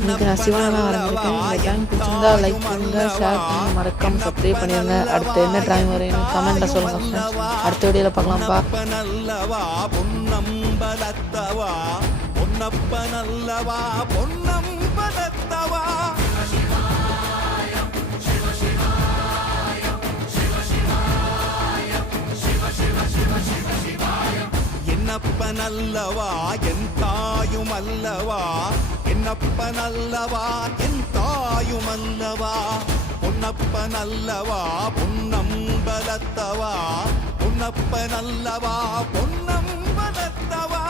இன்னைக்கு நான் சிவனாக வரைஞ்சிருக்கேன். இந்த ட்ராயிங் பிடிச்சிருந்தா லைக் பண்ணுங்க, ஷேர் பண்ணுங்க, மறக்காம சப்ஸ்கிரைப் பண்ணிடுங்க. அடுத்து என்ன ட்ராயிங் வரையணும் கமெண்ட்ல சொல்லுங்க ஃப்ரெண்ட்ஸ். அடுத்த வீடியோவில் பார்க்கலாம்ப்பா. என்னப்பனல்லவா என் தாயும் அல்லவா, என்னப்பனல்லவா என் தாயும் அல்லவா, பொன்னப்பனல்லவா பொன்னம்பலத்தவா, பொன்னப்பனல்லவா பொன்னம்பலத்தவா.